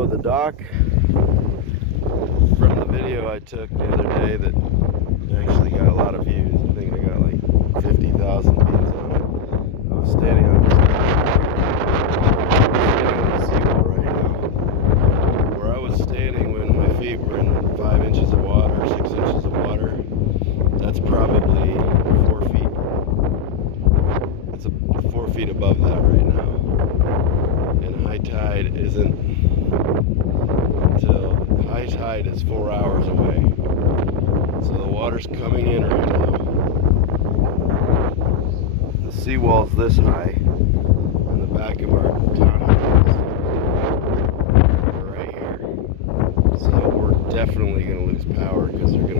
So the dock, from the video I took the other day that actually got a lot of views, I think I got like 50,000 views on it. I was standing on this seawall right now. Where I was standing when my feet were in 5 inches of water, 6 inches of water, that's probably 4 feet. It's 4 feet above that right now. And high tide isn't until high tide is 4 hours away. So the water's coming in right now. The seawall's this high in the back of our townhouse. We're right here. So we're definitely going to lose power because they're going to